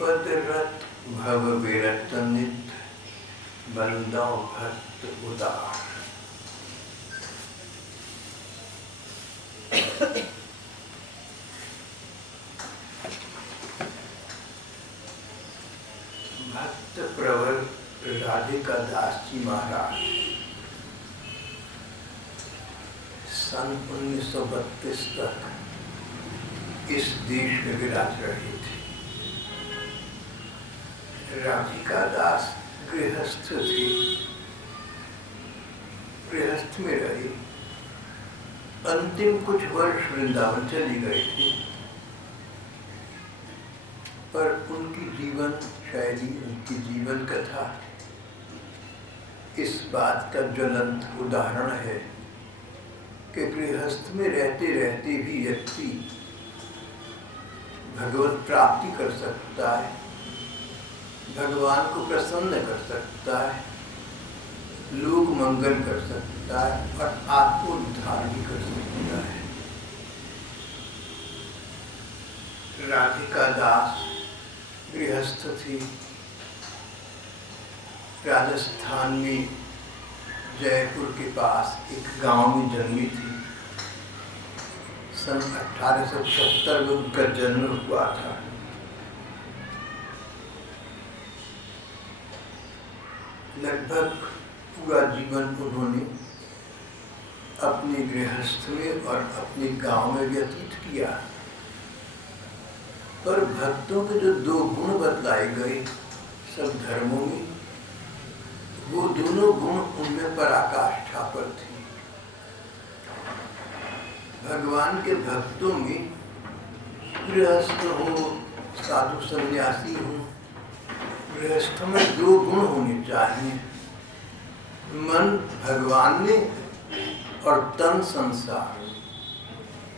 पद रत भव विरत नित बंदो भक्त उदार। भक्त प्रवर राधिका दास जी महाराज सन 1932 तक इस देश में विराज रहे थे। राधिका दास गृहस्थ थी, गृहस्थ में रही। अंतिम कुछ वर्ष वृंदावन चली गई थी, पर उनकी जीवन शैली, उनकी जीवन कथा इस बात का ज्वलंत उदाहरण है कि गृहस्थ में रहते रहते भी व्यक्ति भगवत प्राप्ति कर सकता है, भगवान को प्रसन्न कर सकता है, लोक मंगल कर सकता है और आत्मोद्धार भी कर सकता है। राधिका दास गृहस्थ थी, राजस्थान में जयपुर के पास एक गांव में जन्मी थी। सन 1876 में उनका जन्म हुआ था। लगभग पूरा जीवन उन्होंने अपने गृहस्थ में और अपने गांव में व्यतीत किया। पर भक्तों के जो दो गुण बतलाए गए सब धर्मों में, वो दोनों गुण उनमें पराकाष्ठा पर थी। भगवान के भक्तों में गृहस्थ हो, साधु सन्यासी हो, गृहस्थ में दो गुण होने चाहिए, मन भगवान में और तन संसार।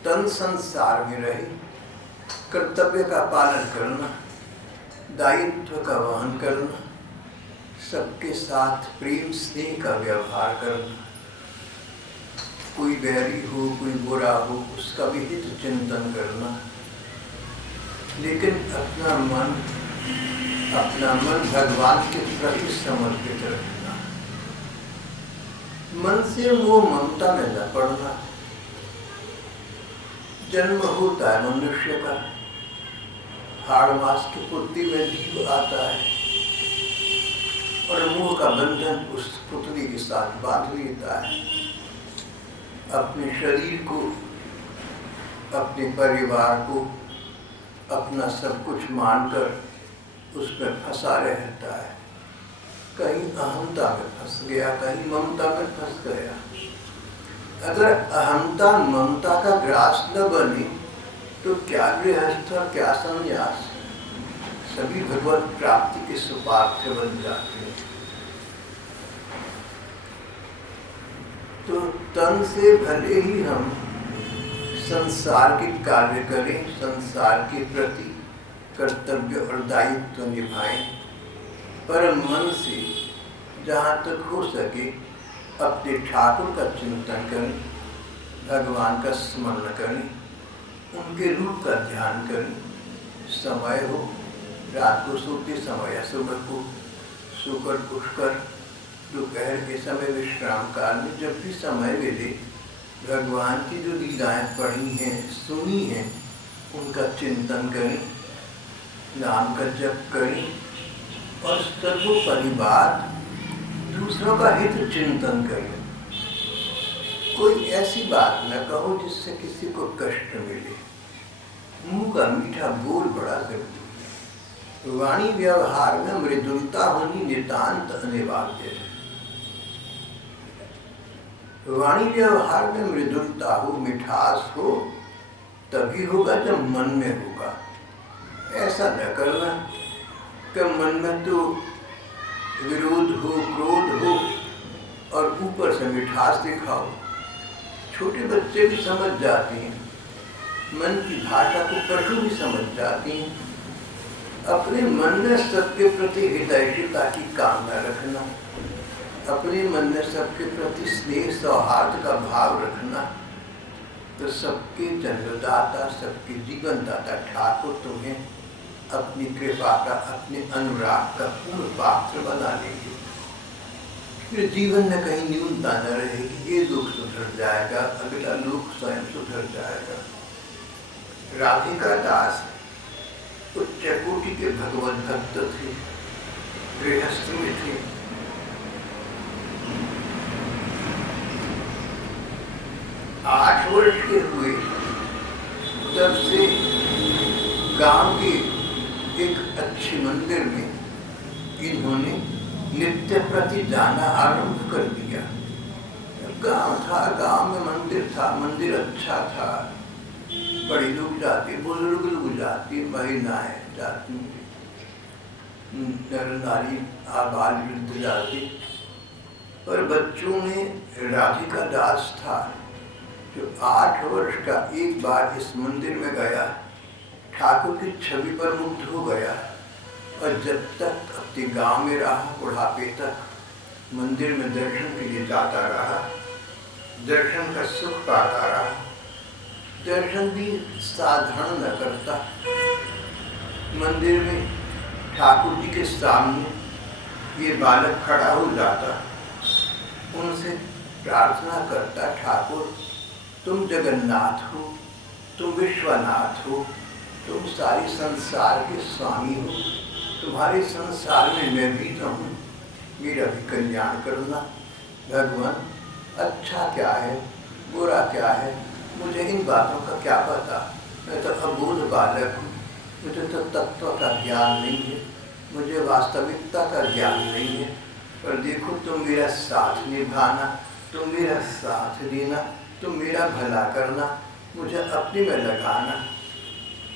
तन संसार में रहे, कर्तव्य का पालन करना, दायित्व का वहन करना, सबके साथ प्रेम स्नेह का व्यवहार करना, कोई बैरी हो, कोई बुरा हो, उसका भी हित चिंतन करना, लेकिन अपना मन भगवान के प्रति समर्पित रखना, मन से मोह ममता में न पड़ना। जन्म होता है मनुष्य का, हाड़ मास की पुत्री में जीव आता है और मोह का बंधन उस पुत्री के साथ बांध लेता है। अपने शरीर को, अपने परिवार को अपना सब कुछ मानकर उसमें फंसा रहता है। कहीं अहंता में फंस गया, कहीं ममता में फंस गया। अगर अहंता ममता का ग्रास न बने तो क्या गृहस्थ और क्या संन्यास, सभी भगवत प्राप्ति के सुपात्र बन जाते हैं। तो तन से भले ही हम संसार के कार्य करें, संसार के प्रति कर्तव्य और दायित्व निभाएं, पर मन से जहाँ तक हो सके अपने ठाकुर का चिंतन करें, भगवान का स्मरण करें, उनके रूप का ध्यान करें। समय हो, रात को सोते समय या सुबह को सोकर उठकर दोपहर के समय विश्राम काल में जब भी समय मिले भगवान की जो लीलाएं पढ़ी हैं, सुनी हैं, उनका चिंतन करें, नाम का जप करें और सर्वोपरि बात दूसरों का हित चिंतन करें। कोई ऐसी बात न कहो जिससे किसी को कष्ट मिले। मुंह का मीठा बोल बड़ा जरूरी है। वाणी व्यवहार में मृदुलता होनी नितांत अनिवार्य है। वाणी व्यवहार में मृदुलता हो, मिठास हो, तभी होगा जब मन में होगा। ऐसा न करना कि मन में तो विरोध हो, क्रोध हो और ऊपर से मिठास दिखाओ। छोटे बच्चे भी समझ जाते हैं, मन की भाषा को पशु भी समझ जाते हैं। अपने मन में सबके प्रति हितैषिता की कामना रखना, अपने मन में सबके प्रति स्नेह सौहार्द का भाव रखना, तो सबके जन्मदाता, सबके जीवनदाता ठाकुर तुम्हें अपनी कृपा का, अपने अनुराग का पूर्ण पात्र बना लेंगे। फिर जीवन में कहीं न्यूनता न रहेगी, ये लोग सुधर जाएगा, अगला लोग स्वयं सुधर जाएगा। राधिका दास उच्च कोटि के भगवत भक्त थे, गृहस्थ में थे। आठ वर्ष के हुए तब से गांव के एक अच्छे मंदिर में इन्होंने नित्य प्रति जाना आरंभ कर दिया। गांव था, गांव में मंदिर था, मंदिर अच्छा था, बड़े लोग जाते, बुजुर्ग लोग जाते, महिलाएं जाती, नर नारी आबाल वृद्ध जाते। पर बच्चों में राधिका दास था जो 8 वर्ष का एक बार इस मंदिर में गया, ठाकुर की छवि पर मुग्ध हो गया और जब तक अपने गांव में रहा, बुढ़ापे तक मंदिर में दर्शन के लिए जाता रहा, दर्शन का सुख पाता रहा। दर्शन भी साधारण न करता, मंदिर में ठाकुर जी के सामने ये बालक खड़ा हो जाता, उनसे प्रार्थना करता, ठाकुर तुम जगन्नाथ हो, तुम विश्वनाथ हो, तुम सारे संसार के स्वामी हो, तुम्हारे संसार में मैं भी रहूं, मेरा भी कल्याण करना। भगवान अच्छा क्या है, बुरा क्या है, मुझे इन बातों का क्या पता, मैं तो अबोध बालक हूँ, मुझे तो तत्व का ज्ञान नहीं है, मुझे वास्तविकता का ज्ञान नहीं है। पर देखो तुम मेरा साथ निभाना, तुम मेरा साथ देना, तुम मेरा भला करना, मुझे अपने में लगाना,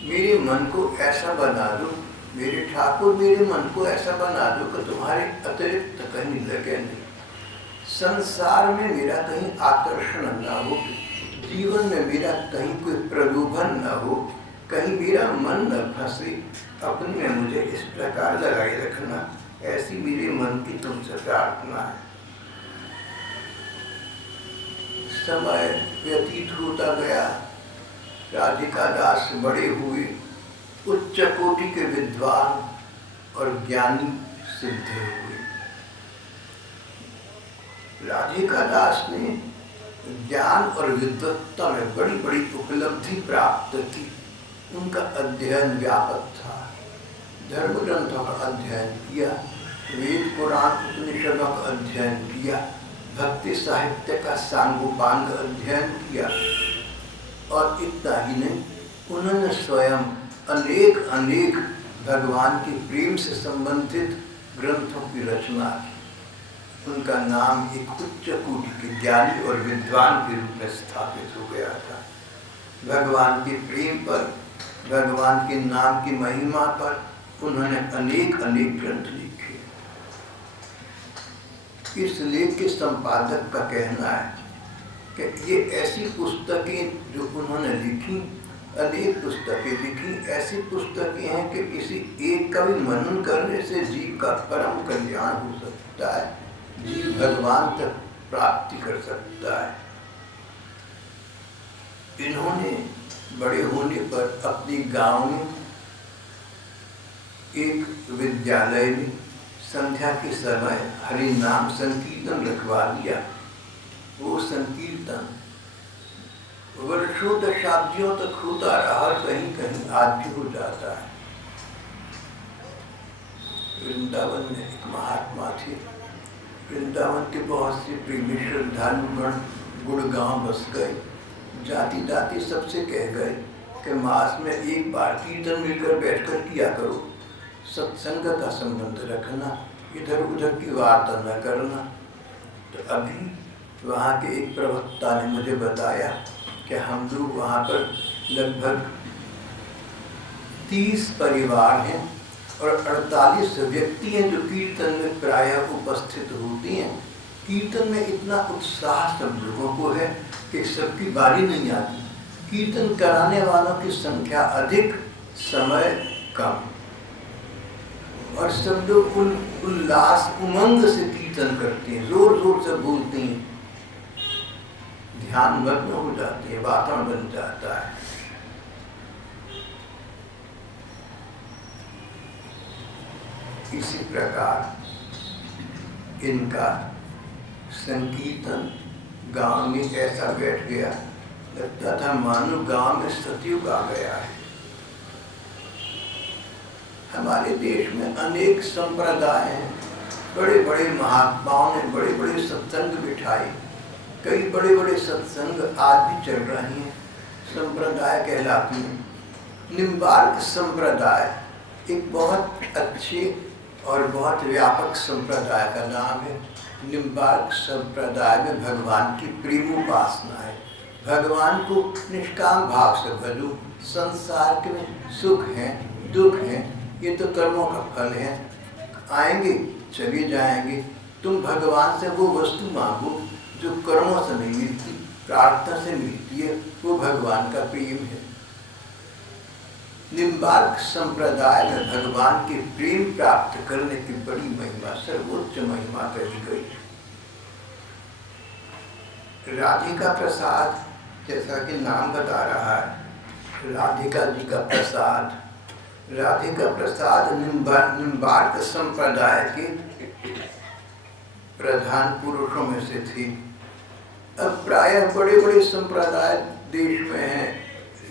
मेरे मन को ऐसा बना दो, मेरे ठाकुर मेरे मन को ऐसा बना दो कि तुम्हारे अतिरिक्त कहीं लगे नहीं, संसार में मेरा कहीं आकर्षण न हो, जीवन में मेरा कहीं कोई प्रलोभन न हो, कहीं मेरा मन न फंसे, अपने में मुझे इस प्रकार लगाए रखना, ऐसी मेरे मन की तुमसे प्रार्थना है। समय व्यतीत होता गया, राधिका दास बड़े हुए, उच्च कोटि के विद्वान और ज्ञानी सिद्ध हुए। राधिका दास ने ज्ञान और विद्वत्ता में बड़ी बड़ी उपलब्धि प्राप्त की। उनका अध्ययन व्यापक था, धर्म ग्रंथों का अध्ययन किया, वेद पुराण उपनिषदों का अध्ययन किया, भक्ति साहित्य का सांगोपांग अध्ययन किया, और इतना ही नहीं, उन्होंने स्वयं अनेक अनेक भगवान के प्रेम से संबंधित ग्रंथों की रचना की। उनका नाम एक उच्च कोटि के ज्ञानी और विद्वान के रूप में स्थापित हो गया था। भगवान के प्रेम पर, भगवान के नाम की महिमा पर उन्होंने अनेक अनेक ग्रंथ लिखे। इस लेख के संपादक का कहना है कि ये ऐसी पुस्तकें जो उन्होंने लिखी, अनेक पुस्तकें लिखी, ऐसी पुस्तकें हैं कि किसी एक का भी मनन करने से जीव का परम कल्याण हो सकता है, जीव भगवान तक प्राप्ति कर सकता है। इन्होंने बड़े होने पर अपने गांव में एक विद्यालय में संध्या के समय हरि नाम संकीर्तन रखवा दिया। वो संकीर्तन वर्षों दशाब्दियों तक होता रहा, कहीं कहीं आज भी हो जाता है। वृंदावन में एक महात्मा थे, वृंदावन के बहुत से प्रेमी श्रद्धालुगण गुड़गांव बस गए, जाति जाति सबसे कह गए कि मास में एक बार कीर्तन मिलकर बैठकर किया करो, सत्संग का संबंध रखना, इधर उधर की वार्ता न करना। तो अभी वहाँ के एक प्रवक्ता ने मुझे बताया कि हम लोग वहाँ पर लगभग 30 परिवार हैं और 48 व्यक्ति हैं जो कीर्तन में प्रायः उपस्थित होती हैं। कीर्तन में इतना उत्साह सब लोगों को है कि सबकी बारी नहीं आती। कीर्तन कराने वालों की संख्या अधिक, समय कम, और सब लोग उल्लास उमंग से कीर्तन करते हैं, जोर जोर से बोलते हैं, ध्यान मग्न हो जाते हैं, वातावरण बन जाता है। इसी प्रकार इनका संकीर्तन गांव में ऐसा बैठ गया, लगता था मानो गांव में सतयुग आ गया है। हमारे देश में अनेक संप्रदाय हैं, बड़े बड़े महात्माओं ने बड़े बड़े सत्संग बिठाए, कई बड़े बड़े सत्संग आज भी चल रहे हैं, संप्रदाय कहलाती हैं। निम्बार्क संप्रदाय एक बहुत अच्छे और बहुत व्यापक संप्रदाय का नाम है। निम्बार्क संप्रदाय में भगवान की प्रेम उपासना है। भगवान को निष्काम भाव से भजो। संसार के में सुख है, दुख है, ये तो कर्मों का फल है, आएंगे चले जाएंगे। तुम भगवान से वो वस्तु मांगो जो कर्मों से नहीं मिलती, प्रार्थना से मिलती है, वो भगवान का प्रेम है। निम्बार्क संप्रदाय में भगवान के प्रेम प्राप्त करने की बड़ी महिमा, सर्वोच्च महिमा कही गई। राधिका प्रसाद, जैसा कि नाम बता रहा है, राधिका जी का प्रसाद, राधिका प्रसाद निम्बार्क संप्रदाय के प्रधान पुरुषों में से थी। अब प्रायः बड़े बड़े संप्रदाय देश में हैं,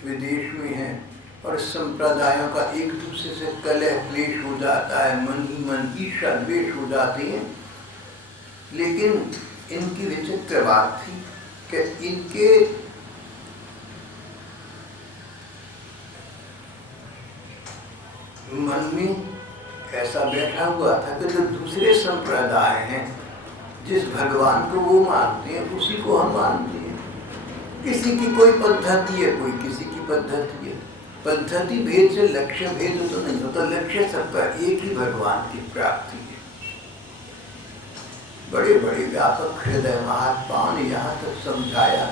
विदेश में हैं, और संप्रदायों का एक दूसरे से कलह क्लेश हो जाता है, मन ही मन ईर्ष्या द्वेष हो जाती है। लेकिन इनकी विचित्र बात थी कि इनके मन में ऐसा बैठा हुआ था कि जो दूसरे संप्रदाय हैं, जिस भगवान को वो मानते हैं उसी को हम मानते हैं। किसी की कोई पद्धति है, कोई किसी की पद्धति है। पद्धति भेद से लक्ष्य भेद तो नहीं होता, लक्ष्य सबका एक ही, भगवान की प्राप्ति है। बड़े बड़े व्यापक हृदय महात्माओं ने यहाँ तक समझाया,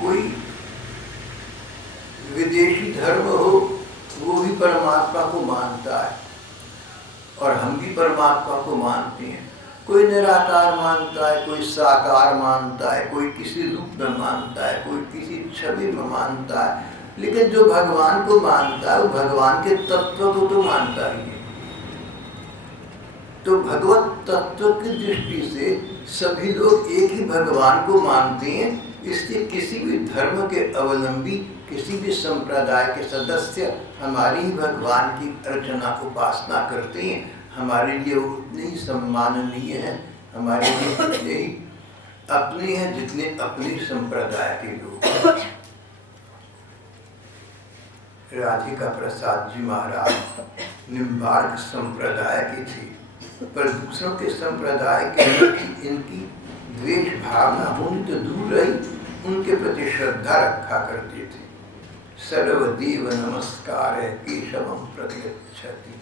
कोई विदेशी धर्म हो वो भी परमात्मा को मानता है और हम भी परमात्मा को मानते हैं। कोई निराकार मानता है, कोई साकार मानता है, कोई किसी रूप में मानता है, कोई किसी छवि में मानता है, लेकिन जो भगवान को मानता है वो भगवान के तत्व को तो मानता ही है। तो भगवत तत्व की दृष्टि से सभी लोग एक ही भगवान को मानते हैं। इसलिए किसी भी धर्म के अवलंबी, किसी भी संप्रदाय के सदस्य हमारी ही भगवान की अर्चना उपासना करते हैं। हमारे लिए उतने ही सम्माननीय हैं, हमारे लिए उतने ही अपने हैं जितने अपने संप्रदाय के लोग। राधिका प्रसाद जी महाराज निम्बार्क संप्रदाय की थी, पर दूसरों के संप्रदाय के प्रति इनकी द्वेष भावना होनी तो दूर रही, उनके प्रति श्रद्धा रखा करते थे। सर्वदेव नमस्कार केशवम प्रतिगच्छति।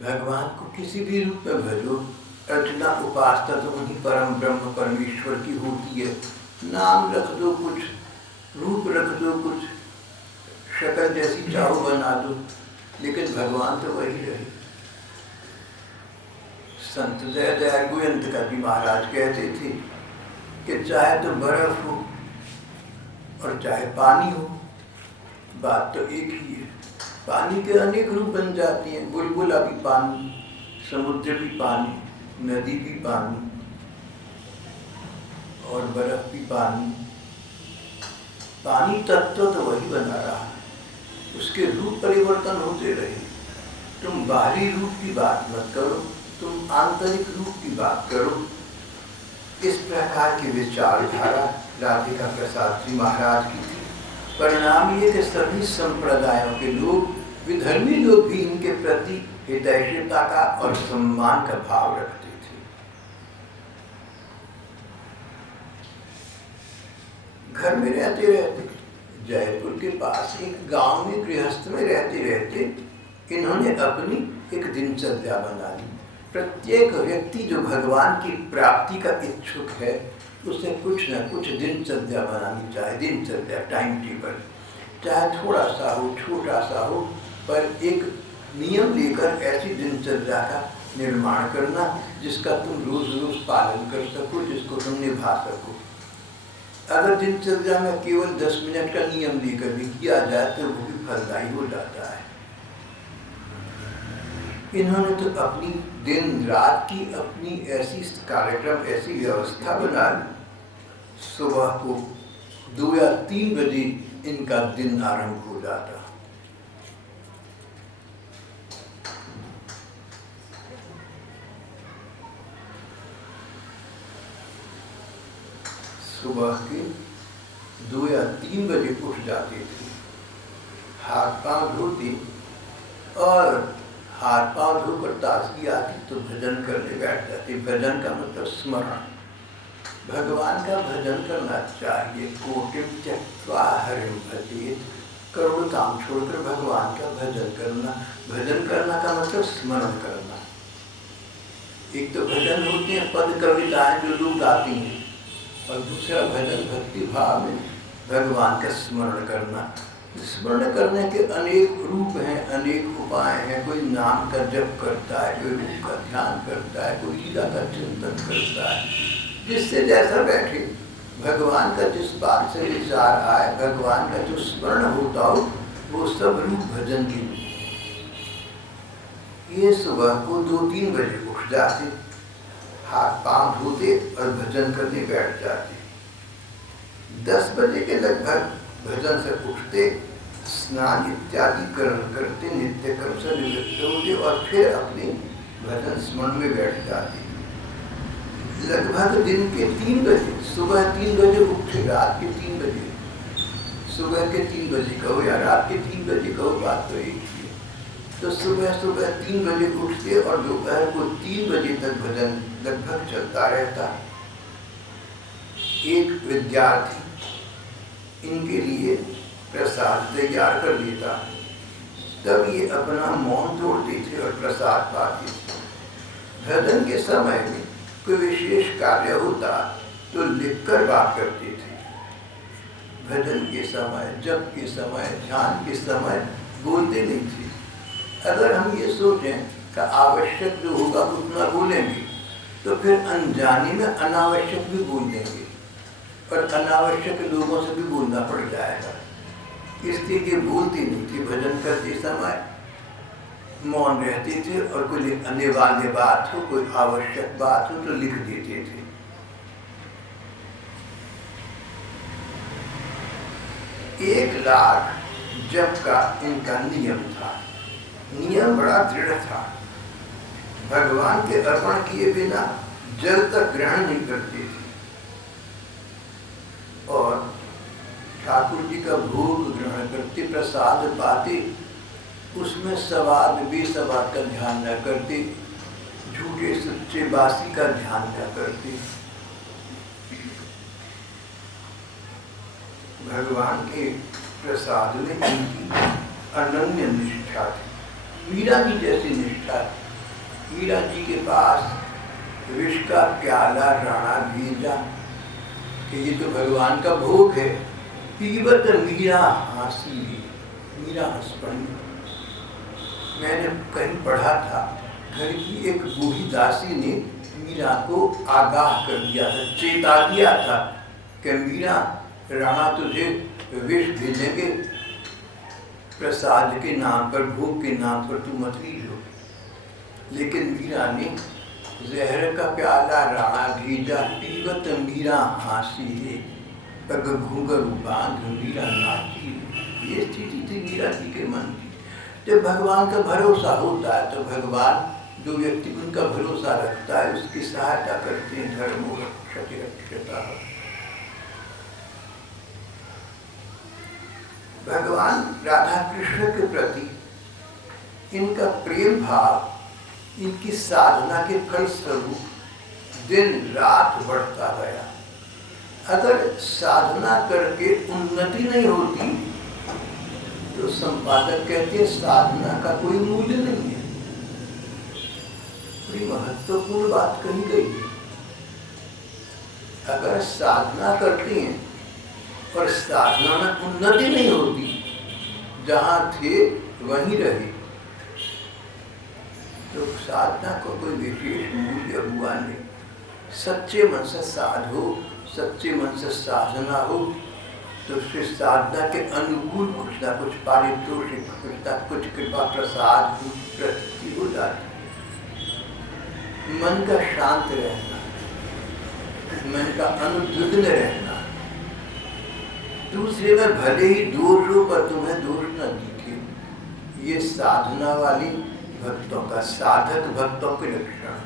भगवान को किसी भी रूप में भजो, अर्चना उपासना तो उन्हीं परम ब्रह्म परमेश्वर की होती है। नाम रख दो कुछ, रूप रख दो कुछ, शक्ल जैसी चाहो बना दो, लेकिन भगवान तो वही रहे। संत जय जय गोयंत का जी महाराज कहते थे कि चाहे तो बर्फ हो और चाहे पानी हो, बात तो एक ही है। पानी के अनेक रूप बन जाती हैं, बुलबुला भी पानी, समुद्र भी पानी, नदी भी पानी और बर्फ भी पानी। पानी तत्व तो वही बना रहा है, उसके रूप परिवर्तन होते रहे। तुम बाहरी रूप की बात मत करो, तुम आंतरिक रूप की बात करो। इस प्रकार की विचारधारा राधिका प्रसाद जी महाराज की थी। परिणाम ये कि सभी संप्रदायों के लोग, विधर्मी लोग भी इनके प्रति हितैषिता का और सम्मान का भाव रखते थे। घर में रहते रहते, जयपुर के पास एक गांव में गृहस्थ में रहते रहते इन्होंने अपनी एक दिनचर्या बना ली। प्रत्येक व्यक्ति जो भगवान की प्राप्ति का इच्छुक है उसे कुछ न कुछ दिनचर्या बनानी चाहिए। दिनचर्या, टाइम टेबल, चाहे थोड़ा सा हो, छोटा सा हो, पर एक नियम लेकर ऐसी दिनचर्या का निर्माण करना जिसका तुम रोज रोज पालन कर सको, जिसको तुम निभा सको। अगर दिनचर्या में केवल 10 मिनट का नियम लेकर भी किया जाए तो वो भी फलदायी हो जाता है। इन्होंने तो अपनी दिन रात की अपनी ऐसी कार्यक्रम, ऐसी व्यवस्था बना ली, सुबह को 2 या 3 बजे इनका दिन आरंभ हो जाता। सुबह के 2 या 3 बजे उठ जाते थे, हाथ पांव धोते और हाथ पांव धोकर ताजगी आती तो भजन करने बैठ जाते। भजन का मतलब स्मरण, भगवान का भजन करना चाहिए। कोटिम त्यक्त्वा हरिं भजेत, करोड़ काम छोड़कर भगवान का भजन करना। भजन करना का मतलब स्मरण करना। एक तो भजन होते हैं पद कविताएं जो लोग गाती हैं, और दूसरा भजन भक्ति भाव में भगवान का स्मरण करना। स्मरण करने के अनेक रूप हैं, अनेक उपाय हैं। कोई नाम का जप करता है, कोई रूप का ध्यान करता है, कोई लीला का चिंतन करता है, जिससे जैसा बैठे। भगवान का जिस बात से विचार आए, भगवान का जो स्मरण होता हो, वो सब रूप भजन की। ये सुबह को 2-3 बजे उठ जाते, हाथ पांव धोते और भजन करने बैठ जाते। 10 बजे के लगभग भजन से उठते, स्नान इत्यादि कर्म करते, नित्य कर्म से निवृत्त होते और फिर अपने भजन स्मरण में बैठ जाते। लगभग दिन के 3 बजे, सुबह 3 बजे उठे, रात के 3 बजे, सुबह के 3 बजे कहो या रात के 3 बजे कहो, बात तो एक ही है। तो सुबह 3 बजे उठते और दोपहर को 3 बजे तक भजन लगभग चलता रहता। एक विद्यार्थी इनके लिए प्रसाद तैयार कर देता, तब ये अपना मौन तोड़ते थे और प्रसाद पाते थे। भजन के समय में कोई विशेष कार्य होता तो लिखकर बात करते थे। भजन के समय, जप के समय, ध्यान के समय बोलते नहीं थे। अगर हम ये सोचें कि आवश्यक जो होगा उतना बोलेंगे, तो फिर अनजाने में अनावश्यक भी बोल देंगे और अनावश्यक लोगों से भी बोलना पड़ जाएगा। इसलिए ये बोलते नहीं थे। भजन करते समय मौन रहते थे और कोई अनिवार्य बात हो, कोई आवश्यक बात हो तो लिख देते थे। एक लाख जप का इनका नियम था। नियम बड़ा दृढ़ था। भगवान के अर्पण किए बिना जल तक ग्रहण नहीं करते थे और ठाकुर जी का भोग ग्रहण करते, प्रसाद पाते, उसमें सवाद बेसवाद का ध्यान न करते, झूठे सच्चे बासी का ध्यान न करते। भगवान के प्रसाद में इनकी अनन्य निष्ठा थी, मीरा जी जैसी निष्ठा थी। मीरा जी के पास विष का प्याला राणा भेजा कि ये तो भगवान का भोग है, पीवत मीरा हासी, मीरा हंस पड़ी। मैंने कहीं पढ़ा था, घर की एक बूढ़ी दासी ने मीरा को आगाह कर दिया था, चेता दिया था कि मीरा, राणा तुझे विष भेजेंगे प्रसाद के नाम पर, भोग के नाम पर, तू मत लीजो। लेकिन मीरा ने जहर का प्याला राणा भेजा, पीवत मीरा हासी है, पग घूंघर बांध मीरा नाची। ये स्थिति थी मीरा जी के मन की। जब भगवान का भरोसा होता है तो भगवान, जो व्यक्ति उनका भरोसा रखता है, उसकी सहायता करते हैं। धर्मो रक्षति रक्षता। भगवान राधा कृष्ण के प्रति इनका प्रेम भाव, इनकी साधना के फलस्वरूप दिन रात बढ़ता गया। अगर साधना करके उन्नति नहीं होती तो संपादक कहते हैं साधना का कोई मूल्य नहीं है। बड़ी महत्वपूर्ण बात कही गई है। अगर साधना करते हैं और साधना में उन्नति नहीं होती, जहाँ थे वहीं रहे, तो साधना को कोई विशेष मूल्य हुआ नहीं। सच्चे मन से साधो, सच्चे मन से साधना हो, तो उससे साधना के अनुकूल कुछ ना कुछ पारितोषिक, कुछ ना कुछ कृपा प्रसाद की प्रतीति हो जाती है। मन का शांत रहना, मन का अनुद्विग्न रहना, दूसरे में भले ही दोष हो पर तुम्हें दोष न दिखे, ये साधना वाली भक्तों का, साधक भक्तों के लक्षण।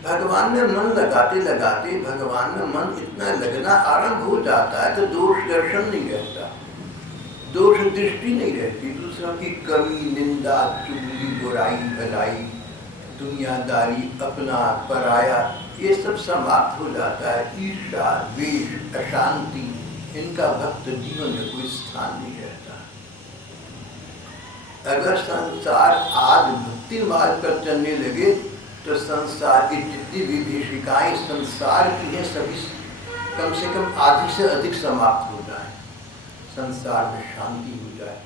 भगवान में मन लगाते लगाते भगवान में मन इतना लगना आरंभ हो जाता है तो दोष दर्शन नहीं रहता, दोष दृष्टि नहीं रहती। दूसरों की कमी, निंदा, चुगली, बुराई, भलाई, दुनियादारी, अपना पराया, ये सब समाप्त हो जाता है। ईर्ष्या, द्वेष, अशांति, इनका भक्त जीवन में कोई स्थान नहीं रहता। अगर संसार आज भक्ति मार्ग पर चलने लगे तो संसार की जितनी भी विभीषिकाएं संसार की हैं सभी कम से कम आधी से अधिक समाप्त हो जाए, संसार में शांति हो जाए।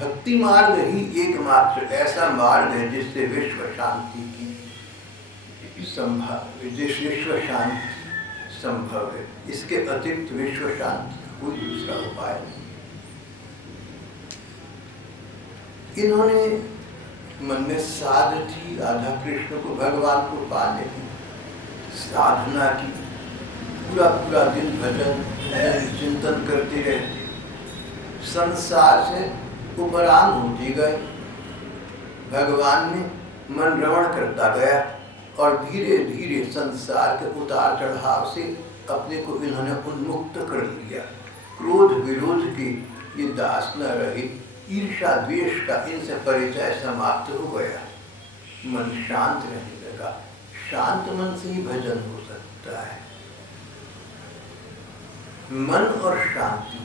भक्ति मार्ग ही एकमात्र ऐसा मार्ग है जिससे विश्व शांति की संभव, जिस विश्व शांति संभव है। इसके अतिरिक्त विश्व शांति कोई दूसरा उपाय नहीं। इन्होंने मन में साध थी राधा कृष्ण को, भगवान को पाने की साधना की, पूरा पूरा दिन भजन चिंतन करते रहते, संसार से उपराम होते गए। भगवान ने मन रमण करता गया और धीरे धीरे संसार के उतार चढ़ाव से अपने को इन्होंने उन्मुक्त कर लिया। क्रोध विरोध के ये दास न रहे, ईर्ष्या द्वेष का इनसे परिचय समाप्त हो गया, मन शांत रहने लगा। शांत मन से ही भजन हो सकता है। मन और शांति,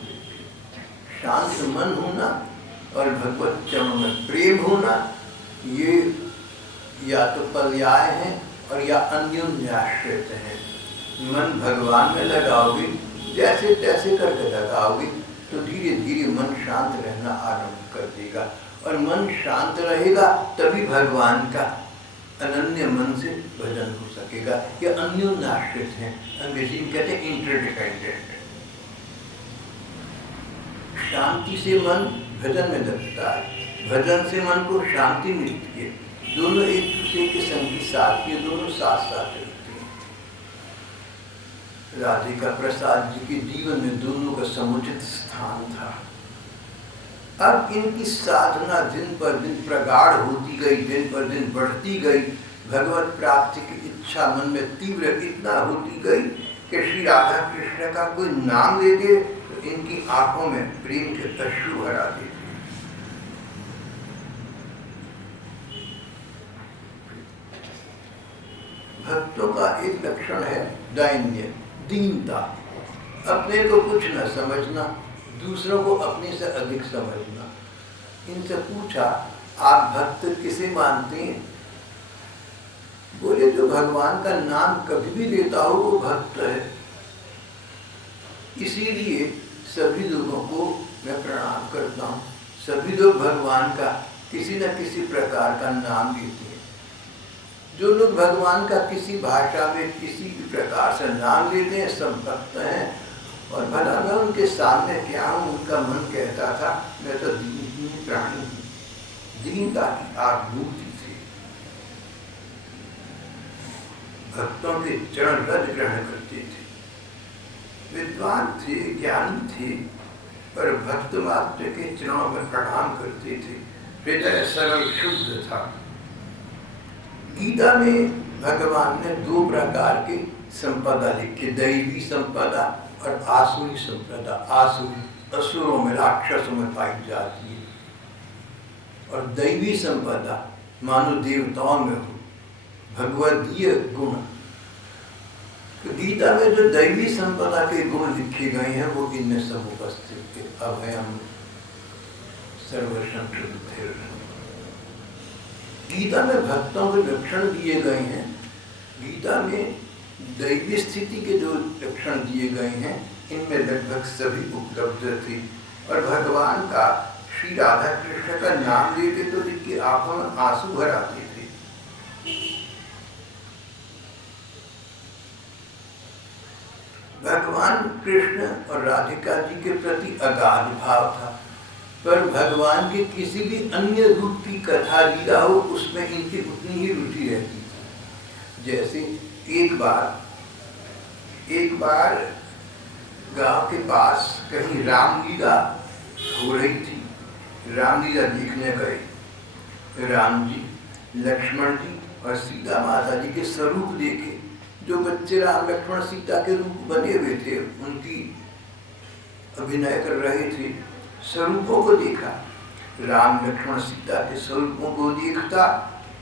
शांत मन होना और भगवत चरण में प्रेम होना, ये या तो पर्याय है और या अन्योन्याश्रित है। मन भगवान में लगाओगे, जैसे तैसे करके लगाओगे तो धीरे धीरे मन शांत रहना आरंभ कर देगा, और मन शांत रहेगा तभी भगवान का अनन्य मन से भजन हो सकेगा। ये अन्योन्याश्रित है, अंग्रेजी में कहते हैं इंटरडिपेंडेंट। शांति से मन भजन में लगता है, भजन से मन को शांति मिलती है। दोनों एक दूसरे के संगी साथी, दोनों साथ साथ रहते हैं। राधिका प्रसाद जी के जीवन में दोनों का समुचित स्थान था। अब इनकी साधना दिन पर दिन प्रगाढ़ होती गई, दिन पर दिन बढ़ती गई। भगवत प्राप्ति की इच्छा मन में तीव्र इतना होती गई कि श्री राधा कृष्ण का कोई नाम ले दे तो इनकी आंखों में प्रेम के अश्रु भरा देते। भक्तों का एक लक्षण है दैन्य, दीनता, अपने को कुछ न समझना, दूसरों को अपने से अधिक समझना। इनसे पूछा, आप भक्त किसे मानते हैं? बोले, जो भगवान का नाम कभी भी लेता हो वो भक्त है। इसीलिए सभी लोगों को मैं प्रणाम करता हूँ। सभी लोग भगवान का किसी न किसी प्रकार का नाम लेते हैं। जो लोग भगवान का किसी भाषा में किसी भी प्रकार से नाम लेते हैं सब भक्त हैं। और भला मैं उनके सामने क्या हूँ? उनका मन कहता था मैं तो दीन प्राणी हूँ। दीनता की आभूति थी। भक्तों के चरण रज ग्रहण करते थे, विद्वान थे, ज्ञानी थे, पर भक्त मात्र के चरणों में प्रणाम करते थे। हृदय सरल शुद्ध था। गीता में भगवान ने दो प्रकार की संपदा लिखी, दैवी संपदा और आसुरी संपदा। आसुरी असुरों में, राक्षसों में पाई जाती है, और दैवी संपदा मानव देवताओं में हो, भगवदीय गुण। तो गीता में जो दैवी संपदा के गुण लिखे गए हैं वो इनमें सब उपस्थित थे। अभयम सर्वशंकर। गीता में भक्तों के लक्षण दिए गए हैं। गीता में दैवी स्थिति के जो लक्षण दिए गए हैं इनमें लगभग सभी उपलब्ध थे। और भगवान का, श्री राधा कृष्ण का नाम लेते तो जिनकी आंखों में आंसू भर आते थे। भगवान कृष्ण और राधिका जी के प्रति अगाध भाव था, पर भगवान के किसी भी अन्य रूप की कथा लीला हो उसमें इनकी उतनी ही रुचि रहती थी। जैसे एक बार गांव के पास कहीं रामलीला हो रही थी, रामलीला देखने गए। राम जी, लक्ष्मण जी और सीता माता जी के स्वरूप देखे। जो बच्चे राम लक्ष्मण सीता के रूप बने हुए थे उनकी अभिनय कर रहे थे, स्वरूपों को देखा। राम लक्ष्मण सीता के स्वरूपों को देखता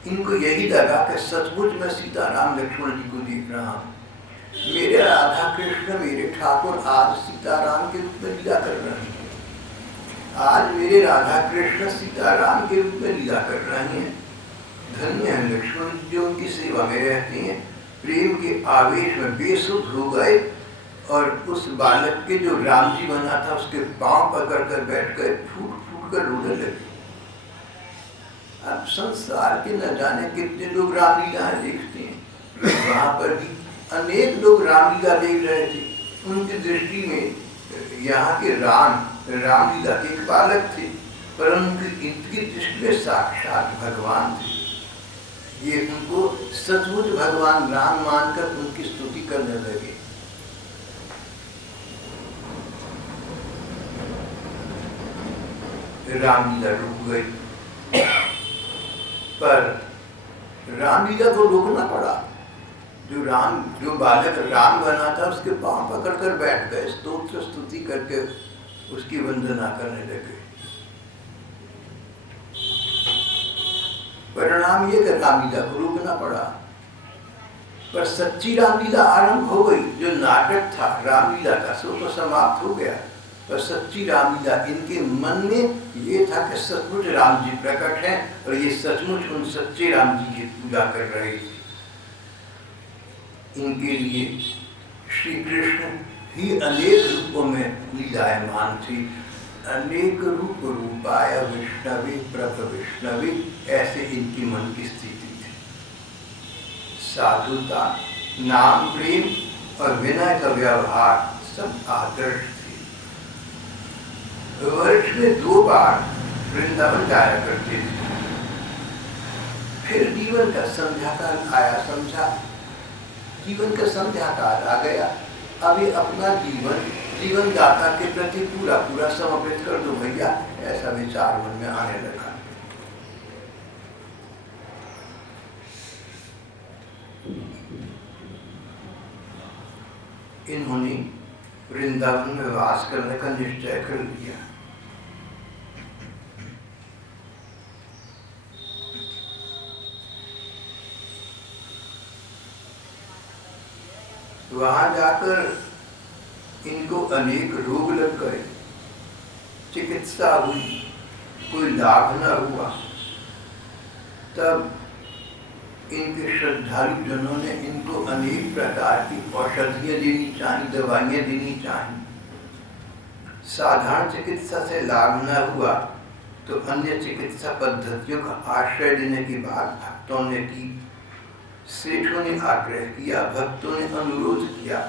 इनको यही लगा कि सचमुच मैं सीता राम लक्ष्मण जी को देख रहा हूँ। मेरे राधा कृष्ण, मेरे ठाकुर आज सीता राम के रूप में लीला कर रहे हैं। आज मेरे राधा कृष्ण सीता राम के रूप में लीला कर रहे हैं। धन्य है लक्ष्मण जो उनकी सेवा में रहते हैं। प्रेम के आवेश में बेसुध हो गए और उस बालक के जो राम जी बना था उसके पांव पकड़ कर बैठ गए, फूट फूट कर रोने लगे। अब संसार के न जाने कितने लोग रामलीला देखते हैं, वहां पर भी अनेक लोग रामलीला देख रहे थे। उनकी दृष्टि में यहाँ के रामलीला के एक बालक थे, परंतु इनकी दृष्टि में साक्षात भगवान थे। ये उनको सचमुच भगवान राम मानकर उनकी स्तुति करने लगे। रामलीला रुक गई, पर रामलीला को रोकना पड़ा। जो बालक राम बना था उसके पांव पकड़कर बैठ गए, स्तोत्र स्तुति करके उसकी वंदना करने लगे। परिणाम ये कि रामलीला को रोकना पड़ा, पर सच्ची रामलीला आरंभ हो गई। जो नाटक था रामलीला का सो तो समाप्त हो गया, पर सच्ची रामलीला इनके मन में ये था कि सचमुच राम जी प्रकट हैं और ये सचमुच उन सच्चे राम जी की पूजा कर रहे थे। इनके लिए श्री कृष्ण ही अनेक रूपों में लीलायमान थे। अनेक रूप रूपाय विष्णवे प्रभ विष्णवे, ऐसे इनकी मन की स्थिति थी। साधुता, नाम प्रेम और विनय का व्यवहार सब आदर्श थे। वर्ष में 2 बार वृंदावन जाया करते थे। फिर जीवन का संध्या काल आया, समझा जीवन का संध्या काल आ गया। अब ये अपना जीवन दाता के प्रति पूरा पूरा समर्पित कर दो भैया, ऐसा विचार मन में आने लगा। इन्होंने वृंदावन में वास करने का निश्चय कर लिया। वहां जाकर इनको अनेक रोग लग गए, चिकित्सा हुई, कोई लाभ न हुआ। तब इनके श्रद्धालु जनों ने इनको अनेक प्रकार की औषधियाँ देनी चाहिए, दवाइयाँ देनी चाहिए। साधारण चिकित्सा से लाभ न हुआ तो अन्य चिकित्सा पद्धतियों का आश्रय लेने की बात भक्तों ने की। सेठों ने आग्रह किया, भक्तों ने अनुरोध किया,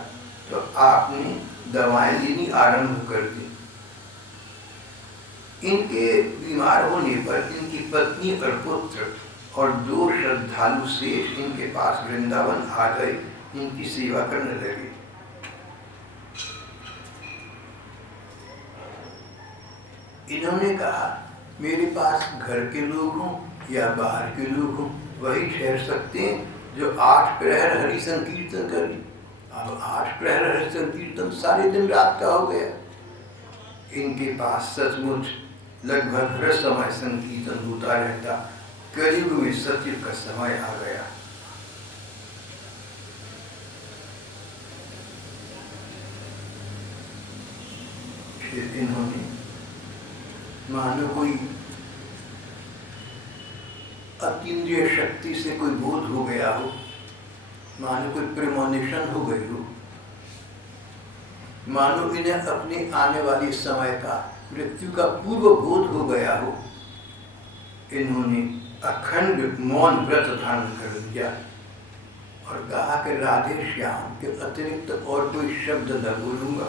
तो आपने दवाएं लेनी आरंभ कर दी। इनके बीमार होने पर इनकी पत्नी और पुत्र और 2 श्रद्धालु सेठ इनके पास वृंदावन आ गए, इनकी सेवा करने लगे। इन्होंने कहा, मेरे पास घर के लोग हों या बाहर के लोग हों, वही ठहर सकते हैं जो 8 प्रहर हरि संकीर्तन करें। अब 8 प्रहर हरि संकीर्तन सारे दिन रात का हो गया। इनके पास सचमुच लगभग हर समय संकीर्तन होता रहता। कलयुग में सत्य का समय आ गया। फिर इन्होंने मानो कोई अतीन्द्रिय शक्ति से कोई बोध हो गया हो, मानो कोई प्रेमोनिशन हो गई हो, मानो इन्हें अपने आने वाले समय का, मृत्यु का पूर्व बोध हो गया हो। इन्होंने अखंड मौन व्रत धारण कर लिया और कहा कि राधे श्याम के अतिरिक्त और कोई शब्द न बोलूंगा।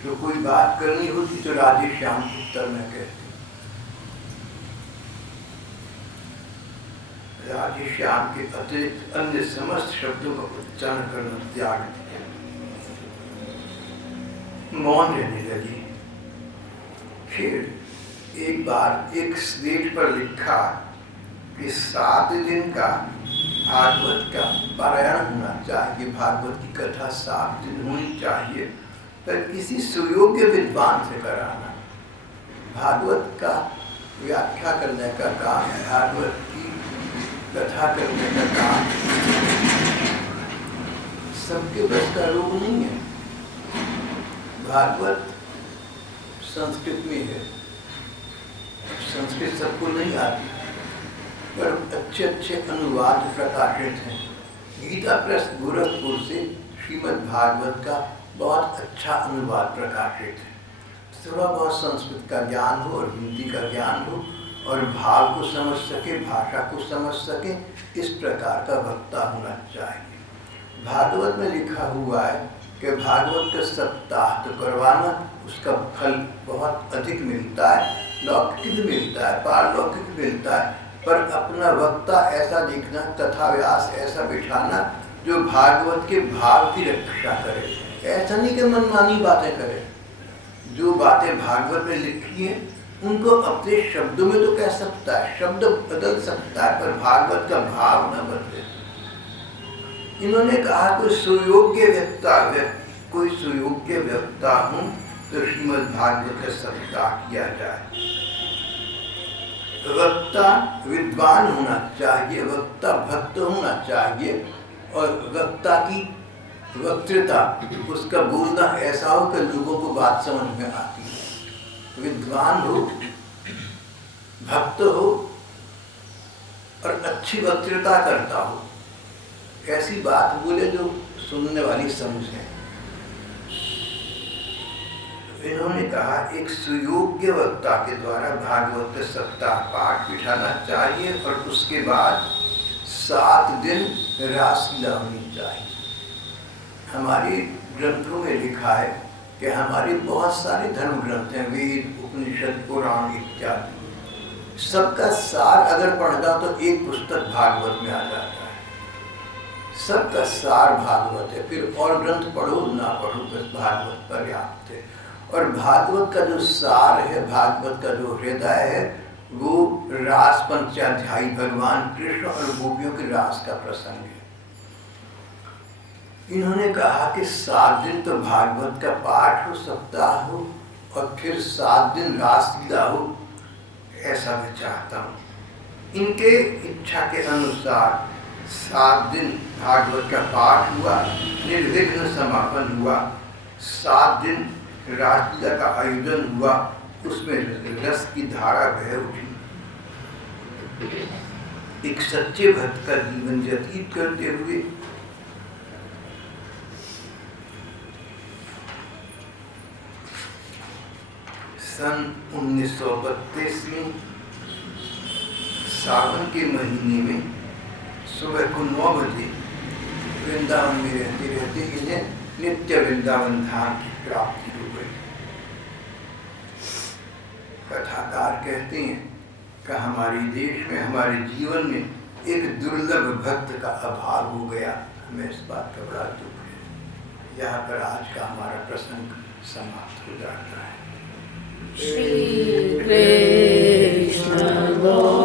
तो कोई बात करनी होती तो राधे श्याम उत्तर में कहते, राधे श्याम के अतिरिक्त अन्य समस्त शब्दों का उच्चारण करना त्याग दिया, मौन रहने लगी। फिर एक बार एक स्लेट पर लिखा कि 7 दिन का भागवत का पारायण होना चाहिए, भागवत की कथा 7 दिन होनी चाहिए, पर किसी सुयोग्य विद्वान से कराना। भागवत का व्याख्या करने का काम है, भागवत की कथा करने का काम सबके बस का रोग नहीं है। भागवत संस्कृत में है, संस्कृत सबको नहीं आती, पर अच्छे अच्छे अनुवाद प्रकाशित हैं। गीता प्रेस गोरखपुर से श्रीमद् भागवत का बहुत अच्छा अनुवाद प्रकाशित है। थोड़ा बहुत संस्कृत का ज्ञान हो और हिंदी का ज्ञान हो और भाव को समझ सके, भाषा को समझ सके, इस प्रकार का वक्ता होना चाहिए। भागवत में लिखा हुआ है कि भागवत का सप्ताह तो करवाना, उसका फल बहुत अधिक मिलता है, लौकिक मिलता है, पारलौकिक मिलता है, पर अपना वक्ता ऐसा देखना, कथा व्यास ऐसा बिठाना जो भागवत के भाव की रक्षा करे। ऐसा नहीं कि मनमानी बातें करे। जो बातें भागवत में लिखी हैं उनको अपने शब्दों में तो कह सकता है, शब्द बदल सकता है, पर भागवत का भाव न बदले। इन्होंने कहा कोई सुयोग्य व्यक्ता हूँ तो श्रीमद् भागवत का सप्ताह किया जाए। वक्ता विद्वान होना चाहिए, वक्ता भक्त होना चाहिए, और वक्ता की वक्तृता, उसका बोलना ऐसा हो कि लोगों को बात समझ में आती है। विद्वान हो, भक्त हो और अच्छी वक्तृता करता हो, ऐसी बात बोले जो सुनने वाली समझे। इन्होंने कहा एक सुयोग्य वक्ता के द्वारा भागवत का सप्ताह पाठ बिठाना चाहिए और उसके बाद 7 दिन रासलीला होनी चाहिए। हमारी ग्रंथों में लिखा है कि हमारे बहुत सारे धर्म ग्रंथ हैं, वेद, उपनिषद, पुराण इत्यादि, सबका सार अगर पढ़ना तो एक पुस्तक भागवत में आ जाता है। सबका सार भागवत है, फिर और ग्रंथ पढ़ो ना पढ़ो, बस भागवत पर्याप्त है। और भागवत का जो सार है, भागवत का जो हृदय है, वो रास पंचाध्यायी, भगवान कृष्ण और गोपियों के रास का प्रसंग है। इन्होंने कहा कि 7 दिन तो भागवत का पाठ हो, सप्ताह हो, और फिर 7 दिन रासलीला हो, ऐसा मैं चाहता हूँ। इनके इच्छा के अनुसार 7 दिन भागवत का पाठ हुआ, निर्विघ्न समापन हुआ। 7 दिन रासलीला का आयोजन हुआ, उसमें रस की धारा बह उठी। एक सच्चे भक्त का जीवन व्यतीत करते हुए सन 1932 में सावन के महीने में सुबह को 9 बजे वृंदावन में रहते रहते इन्हें नित्य वृंदावन धाम की प्राप्ति हो गई। कथाकार कहते हैं कि हमारे देश में, हमारे जीवन में एक दुर्लभ भक्त का अभाव हो गया। हमें इस बात का बड़ा दुख है। यहाँ पर आज का हमारा प्रसंग समाप्त हो जाता है।